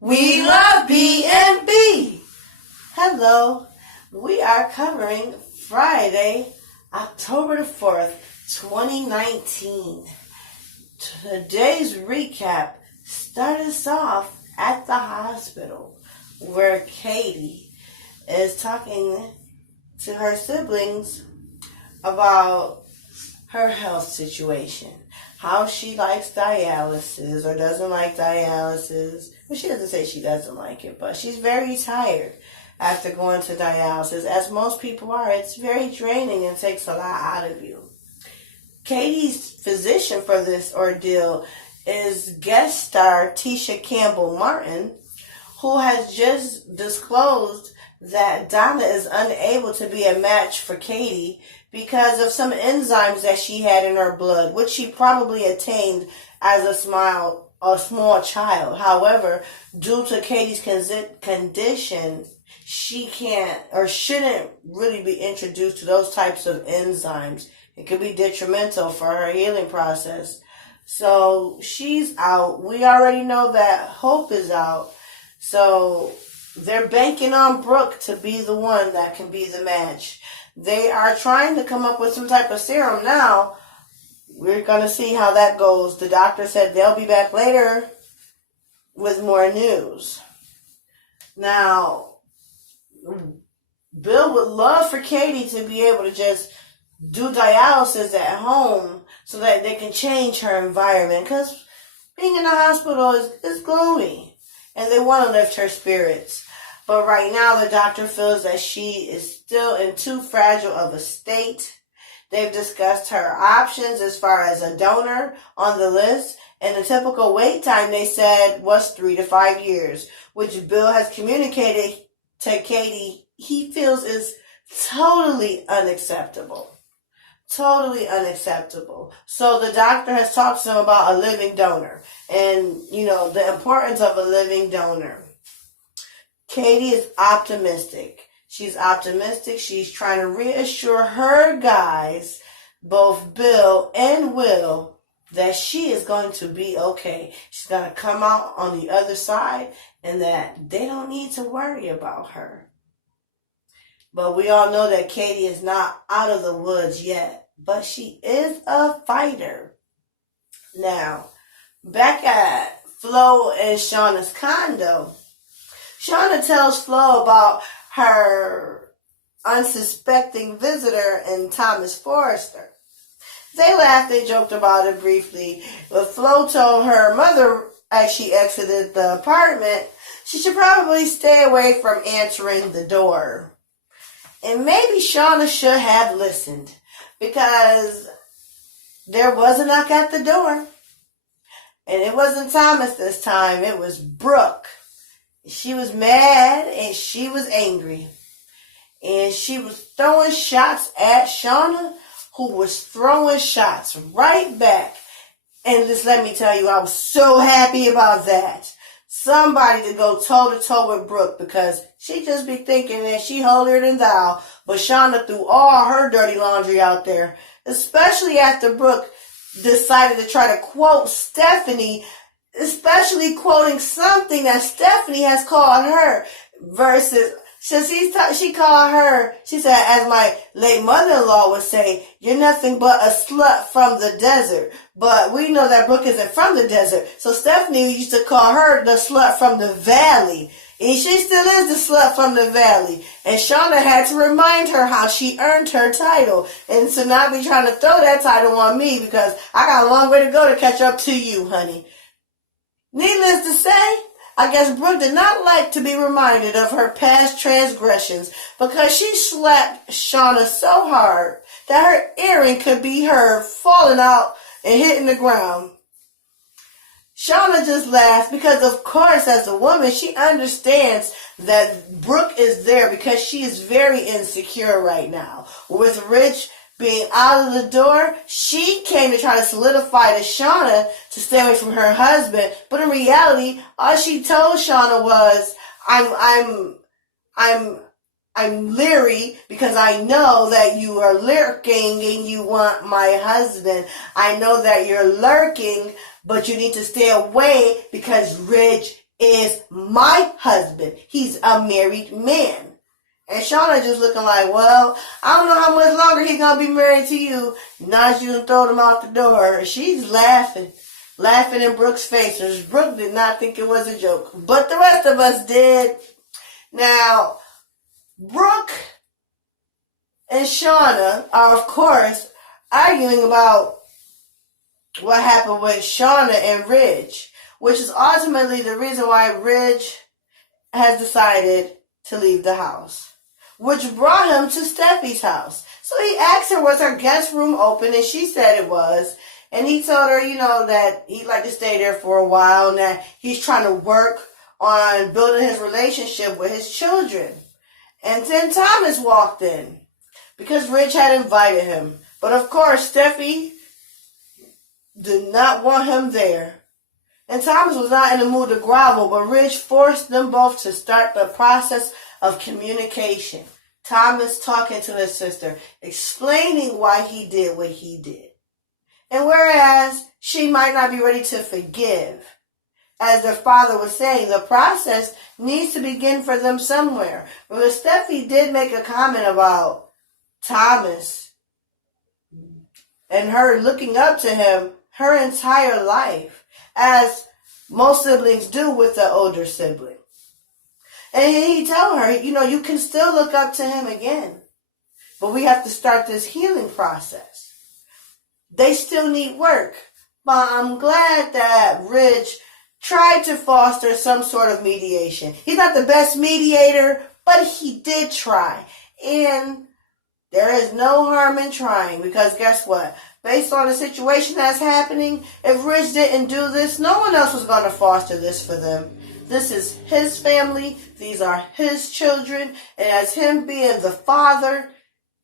We love B&B. Hello, we are covering Friday, October the 4th, 2019. Today's recap started us off at the hospital where Katie is talking to her siblings about her health situation, how she likes dialysis or doesn't like dialysis. Well, she doesn't say she doesn't like it, but she's very tired after going to dialysis. As most people are, it's very draining and takes a lot out of you. Katie's physician for this ordeal is guest star Tisha Campbell Martin, who has just disclosed that Donna is unable to be a match for Katie because of some enzymes that she had in her blood, which she probably attained as a small child. However, due to Katie's condition, she can't or shouldn't really be introduced to those types of enzymes. It could be detrimental for her healing process. So she's out. We already know that Hope is out. So they're banking on Brooke to be the one that can be the match. They are trying to come up with some type of serum now. We're going to see how that goes. The doctor said they'll be back later with more news. Now, Bill would love for Katie to be able to just do dialysis at home so that they can change her environment, because being in the hospital is gloomy and they want to lift her spirits. But right now the doctor feels that she is still in too fragile of a state. They've discussed her options as far as a donor on the list, and the typical wait time, they said, was 3 to 5 years, which Bill has communicated to Katie he feels is totally unacceptable. Totally unacceptable. So the doctor has talked to him about a living donor and, the importance of a living donor. Katie is optimistic. She's optimistic. She's trying to reassure her guys, both Bill and Will, that she is going to be okay. She's going to come out on the other side and that they don't need to worry about her. But we all know that Katie is not out of the woods yet, but she is a fighter. Now, back at Flo and Shauna's condo, Shauna tells Flo about her unsuspecting visitor in Thomas Forrester. They laughed and joked about it briefly, but Flo told her mother as she exited the apartment she should probably stay away from answering the door. And maybe Shauna should have listened, because there was a knock at the door. And it wasn't Thomas this time, it was Brooke. She was mad and she was angry. And she was throwing shots at Shauna, who was throwing shots right back. And just let me tell you, I was so happy about that. Somebody to go toe-to-toe with Brooke, because she just be thinking that she holier than thou. But Shauna threw all her dirty laundry out there, especially after Brooke decided to try to quote Stephanie, especially quoting something that Stephanie has called her, versus she called her, she said, as my late mother-in-law would say, you're nothing but a slut from the desert. But we know that Brooke isn't from the desert. So Stephanie used to call her the slut from the valley. And she still is the slut from the valley. And Shauna had to remind her how she earned her title. And to not be trying to throw that title on me, because I got a long way to go to catch up to you, honey. Needless to say, I guess Brooke did not like to be reminded of her past transgressions, because she slapped Shauna so hard that her earring could be heard falling out and hitting the ground. Shauna just laughed because, of course, as a woman, she understands that Brooke is there because she is very insecure right now. With Rich being out of the door, she came to try to solidify to Shauna to stay away from her husband. But in reality, all she told Shauna was, I'm leery because I know that you are lurking and you want my husband. I know that you're lurking, but you need to stay away because Rich is my husband. He's a married man. And Shauna just looking like, well, I don't know how much longer he's going to be married to you. Now you done throw him out the door. She's laughing in Brooke's face. Brooke did not think it was a joke. But the rest of us did. Now, Brooke and Shauna are, of course, arguing about what happened with Shauna and Ridge, which is ultimately the reason why Ridge has decided to leave the house, which brought him to Steffi's house. So he asked her, was her guest room open? And she said it was. And he told her, that he'd like to stay there for a while and that he's trying to work on building his relationship with his children. And then Thomas walked in because Ridge had invited him. But of course, Steffi did not want him there. And Thomas was not in the mood to grovel, but Ridge forced them both to start the process of communication. Thomas talking to his sister, explaining why he did what he did. And whereas she might not be ready to forgive, as their father was saying, the process needs to begin for them somewhere. Because Steffi did make a comment about Thomas and her looking up to him her entire life, as most siblings do with the older sibling. And he told her, you can still look up to him again, but we have to start this healing process. They still need work, but I'm glad that Ridge tried to foster some sort of mediation. He's not the best mediator, but he did try. And there is no harm in trying, because guess what? Based on the situation that's happening, if Ridge didn't do this, no one else was going to foster this for them. This is his family. These are his children. And as him being the father,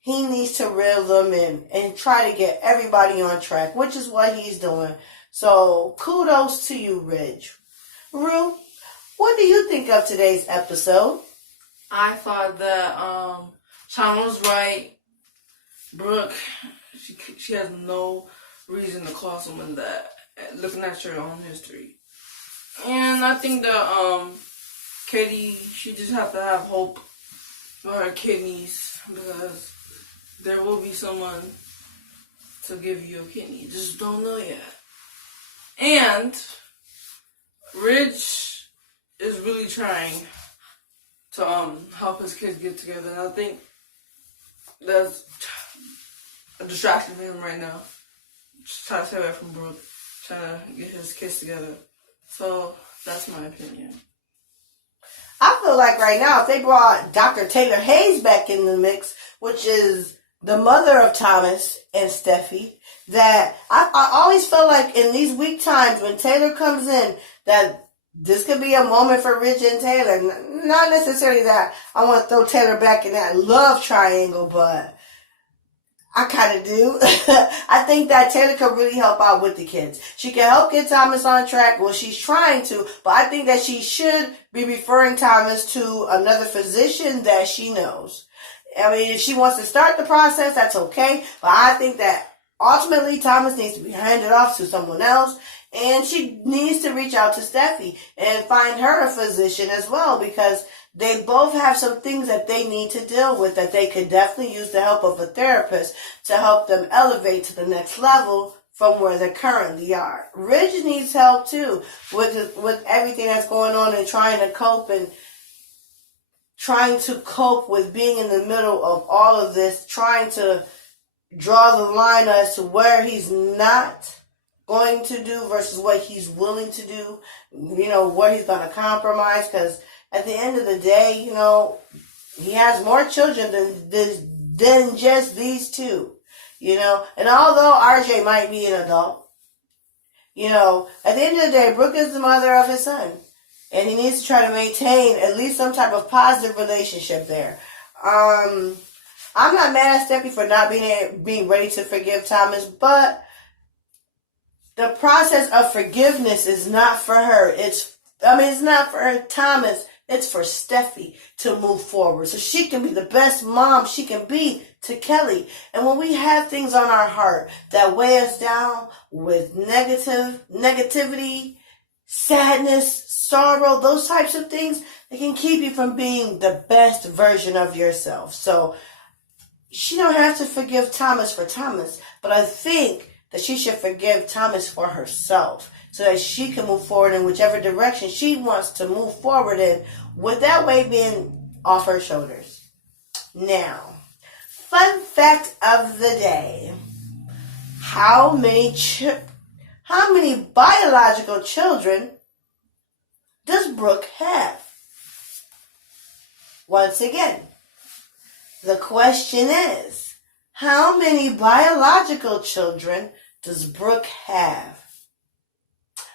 he needs to reel them in and try to get everybody on track, which is what he's doing. So kudos to you, Ridge. Rue, what do you think of today's episode? I thought that Sean was right. Brooke, she has no reason to call someone that, looking at your own history. And I think that Katie, she just have to have hope for her kidneys, because there will be someone to give you a kidney. You just don't know yet. And Ridge is really trying to help his kids get together, and I think that's a distraction for him right now. Just trying to stay away from Brooke, trying to get his kids together. So that's my opinion. I feel like right now, if they brought Dr. Taylor Hayes back in the mix, which is the mother of Thomas and Steffi, that I always felt like in these weak times when Taylor comes in, that this could be a moment for Ridge and Taylor. Not necessarily that I want to throw Taylor back in that love triangle, but I kind of do. I think that Taylor could really help out with the kids. She can help get Thomas on track. Well, she's trying to, but I think that she should be referring Thomas to another physician that she knows. I mean, if she wants to start the process, that's okay. But I think that ultimately Thomas needs to be handed off to someone else. And she needs to reach out to Steffi and find her a physician as well, because they both have some things that they need to deal with that they could definitely use the help of a therapist to help them elevate to the next level from where they currently are. Ridge needs help too with everything that's going on and trying to cope with being in the middle of all of this, trying to draw the line as to where he's not going to do versus what he's willing to do, where he's going to compromise, because at the end of the day, he has more children than just these two, and although RJ might be an adult, at the end of the day, Brooke is the mother of his son, and he needs to try to maintain at least some type of positive relationship there. I'm not mad at Steffi for not being ready to forgive Thomas, but the process of forgiveness is not for her. It's not for Thomas. It's for Steffi to move forward so she can be the best mom she can be to Kelly. And when we have things on our heart that weigh us down with negativity, sadness, sorrow, those types of things, they can keep you from being the best version of yourself. So she don't have to forgive Thomas for Thomas, but I think that she should forgive Thomas for herself so that she can move forward in whichever direction she wants to move forward in, with that weight being off her shoulders. Now, fun fact of the day. How many biological children does Brooke have? Once again, the question is, how many biological children does Brooke have?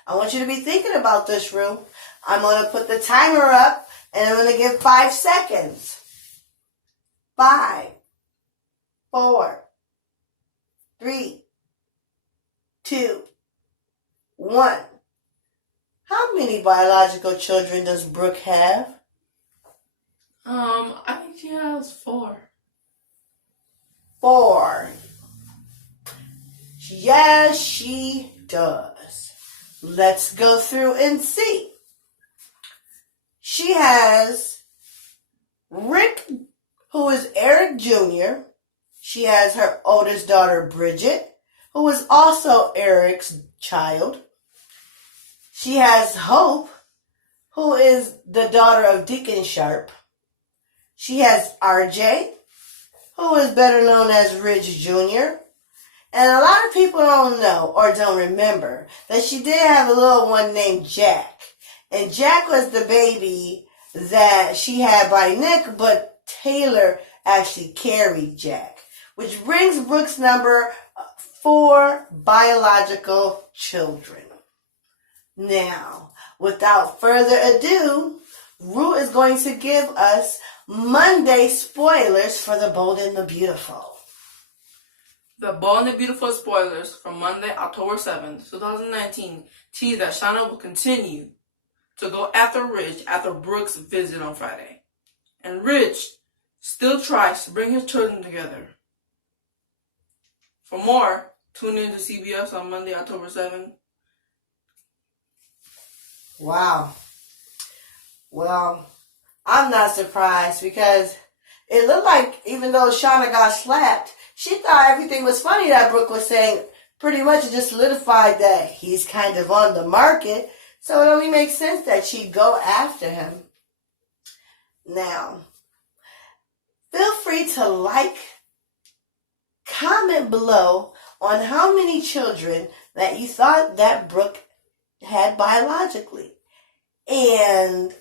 I want you to be thinking about this, Rue. I'm going to put the timer up, and I'm going to give 5 seconds. 5, 4, 3, 2, 1. How many biological children does Brooke have? I think she has 4. 4. Yes, she does. Let's go through and see. She has Rick, who is Eric Jr. She has her oldest daughter, Bridget, who is also Eric's child. She has Hope, who is the daughter of Deacon Sharp. She has RJ, who is better known as Ridge Jr. And a lot of people don't know or don't remember that she did have a little one named Jack. And Jack was the baby that she had by Nick, but Taylor actually carried Jack, which brings Brooke's number 4 biological children. Now, without further ado, Rue is going to give us Monday spoilers for The Bold and the Beautiful. The Bold and the Beautiful Spoilers from Monday, October 7th, 2019 tease that Shauna will continue to go after Rich after Brooke's visit on Friday. And Rich still tries to bring his children together. For more, tune in to CBS on Monday, October 7th. Wow. Well, I'm not surprised because it looked like even though Shauna got slapped, she thought everything was funny that Brooke was saying. Pretty much it just solidified that he's kind of on the market. So it only makes sense that she'd go after him. Now, feel free to like, comment below on how many children that you thought that Brooke had biologically. And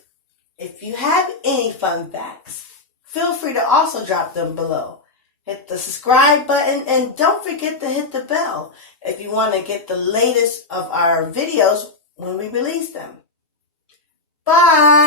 if you have any fun facts, feel free to also drop them below. Hit the subscribe button and don't forget to hit the bell if you want to get the latest of our videos when we release them. Bye!